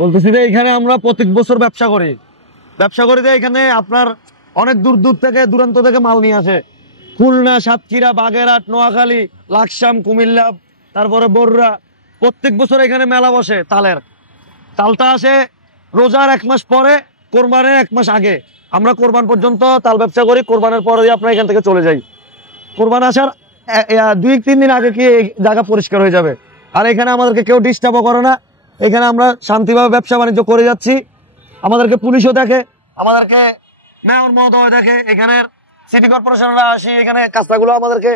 বলতেছি যে এখানে আমরা প্রত্যেক বছর ব্যবসা করি যে এখানে আপনার অনেক দূর দূর থেকে দূরান্ত থেকে মাল নিয়ে আসে। খুলনা, সাতক্ষীরা, বাগেরহাট, নোয়াখালী, লাকসাম, কুমিল্লা, তারপরে বরুড়া। প্রত্যেক বছর এখানে মেলা বসে তালের। তালটা আসে রোজার 1 মাস পরে, কোরবানের 1 মাস আগে। আমরা কোরবান পর্যন্ত তাল ব্যবসা করি, কোরবানের পরে আপনার এখান থেকে চলে যাই। কোরবান আসার 2-3 দিন আগে কি এই জায়গা পরিষ্কার হয়ে যাবে। আর এখানে আমাদেরকে কেউ ডিস্টার্বও করে না। এখানে আমরা শান্তিভাবে ব্যবসা বাণিজ্য করে যাচ্ছি। আমাদেরকে পুলিশও দেখে, আমাদেরকে মেয়র মহোদয় দেখে, এখানের সিটি কর্পোরেশনরা আসি, এখানে কাজটাগুলো আমাদেরকে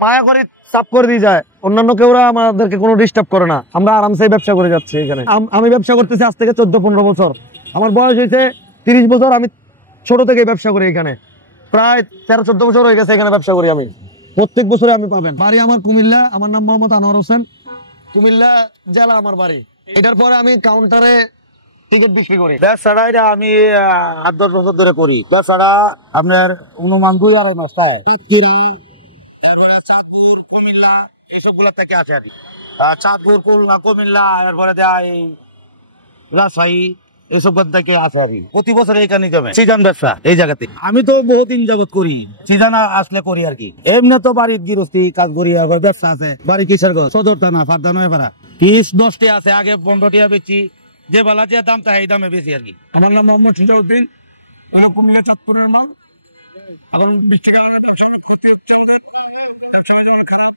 মায়া করে চাপ করে দিয়ে যায়। অন্যান্য কেউরা আমাদেরকে কোনো ডিস্টার্ব করে না। আমরা আরামসে ব্যবসা করে যাচ্ছি এখানে। আমি ব্যবসা করতেছি আজ থেকে 14-15 বছর। আমার বয়স হয়েছে 30 বছর। আমি ছোট থেকে ব্যবসা করি এখানে, প্রায় 13-14 বছর হয়ে গেছে এখানে ব্যবসা করি আমি। প্রত্যেক বছরে আমি পাবেন। বাড়ি আমার কুমিল্লা। আমার নাম মোহাম্মদ আনোয়ার হোসেন, কুমিল্লা জেলা আমার বাড়ি। এটার পরে আমি কাউন্টারে টিকিট বিক্রি করি। ব্যবসাটা এটা আমি 8-10 বছর ধরে করি। ব্যবসাটা আপনার অনুমান 2-2.5 মাস পায়। এরপরে চাঁদপুর, কুমিল্লা এইসব গুলা থেকে আসে আর কি। চাঁদপুর, খুলনা, কুমিল্লা, এরপরে রাজশাহী এসব থেকে আসে আর কি। প্রতি বছর এখানে যাবে সিজন ব্যবসা এই জায়গাতে। আমি তো বহুদিন যাবত করি, সিজন আসলে করি আর কি। এমনি তো বাড়ির গৃহস্থী কাজ করি, ব্যবসা আছে। বাড়ি কিশোরগঞ্জ, সদর থানা, ফারদানা পাড়া। পিস 10টা আছে, আগে 15 টাকা বেচি। যে বেলা যে দাম থাকে এই দামে বেশি আর কি। আমার নাম মোহাম্মদ সিরাজউদ্দিন, কুমিল্লা চাঁদপুরের মাল। এখন 20 টাকা ব্যবসা অনেক ক্ষতি হচ্ছে আমাদের, ব্যবসা অনেক খারাপ।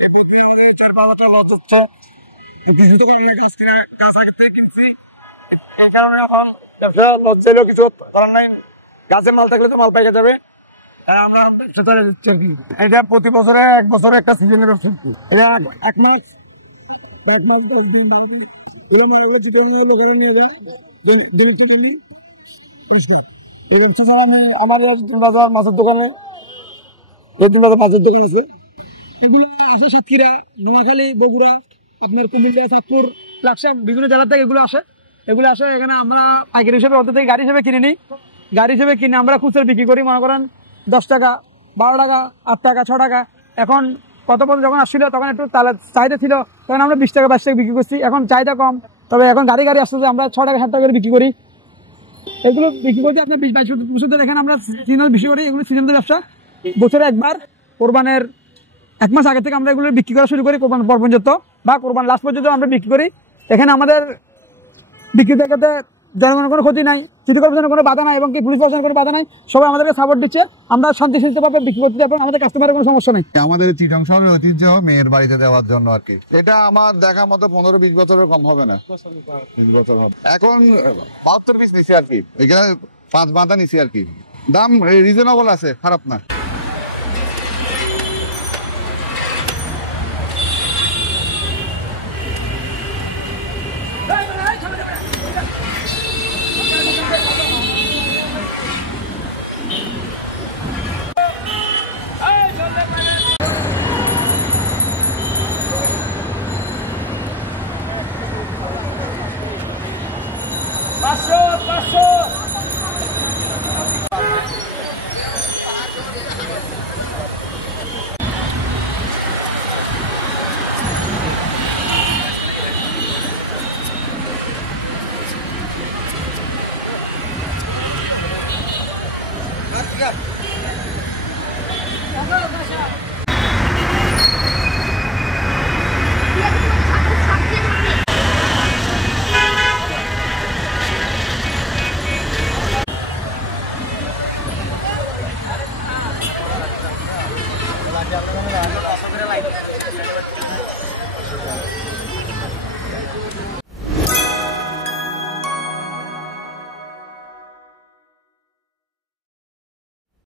এই প্রতি আমাদের 4-5 লস হচ্ছে। কিছু তো গাছ আগে থেকে কিনছি, এই কারণে এখন ব্যবসা লস চাইলেও কিছু করার নাই। গাছের মাল থাকলে তো মাল পাইকা যাবে, তাই আমরা চলে যাচ্ছি আর কি। এটা প্রতি বছরে 1 বছরে একটা সিজনের ব্যবসা। এটা 1 মাস 10 দিন 12 দিন লোকেরা নিয়ে যায় ডেলি পরিষ্কার। এই ব্যবসা ছাড়া আমি আমার বাজার মাছের দোকানে মাছের দোকান আছে। এগুলো আসে সাতক্ষীরা, নোয়াখালী, বগুড়া, আপনার কুমিল্লা, চাঁদপুর, লাকসাম বিভিন্ন জেলা থেকে এগুলো আসে। এখানে আমরা পাইকারি হিসেবে অর্থ থেকে গাড়ি হিসেবে কিনে নিই। গাড়ি হিসেবে কিনে আমরা খুচরা বিক্রি করি। মনে করেন 10 টাকা, 12 টাকা, 8 টাকা, 6 টাকা। এখন প্রথম যখন আসছিল তখন একটু চাহিদা ছিল, তখন আমরা 20 টাকা 22 টাকা বিক্রি করছি। এখন চাহিদা কম, তবে এখন গাড়ি আসতেছে, আমরা 6 টাকা 7 টাকা করে বিক্রি করি। এগুলো বিক্রি করতে আপনার 20-22 বছর ধরে এখানে আমরা সিজনাল বিক্রি করি। এগুলো সিজনাল ব্যবসা। বছরে একবার কোরবানের 1 মাস আগে থেকে আমরা এগুলো বিক্রি করা শুরু করি, কোরবান পর পর্যন্ত বা কোরবান লাস্ট পর্যন্ত আমরা বিক্রি করি। এখানে আমাদের বিক্রি দেখাতে জনগণের কোনো ক্ষতি নাই, সিটি কর্পোরেশনের কোনো বাধা নাই এবং কি পুলিশ প্রশাসনের কোনো বাধা নাই। সবাই আমাদেরকে সাপোর্ট দিচ্ছে। আমরা শান্তিশীলভাবে বিক্রি করতে এবং আমাদের কাস্টমারের কোনো সমস্যা নেই। আমাদের চিটং শহরের ঐতিহ্য মেয়ের বাড়িতে দেওয়ার জন্য আর কি। এটা আমার দেখা মতো 15-20 বছরের কম হবে না, 20 বছর হবে। এখন 72 পিস নিছি আর কি। এখানে 5 বাঁধা নিছি আর কি। দাম রিজনেবল আছে, খারাপ না।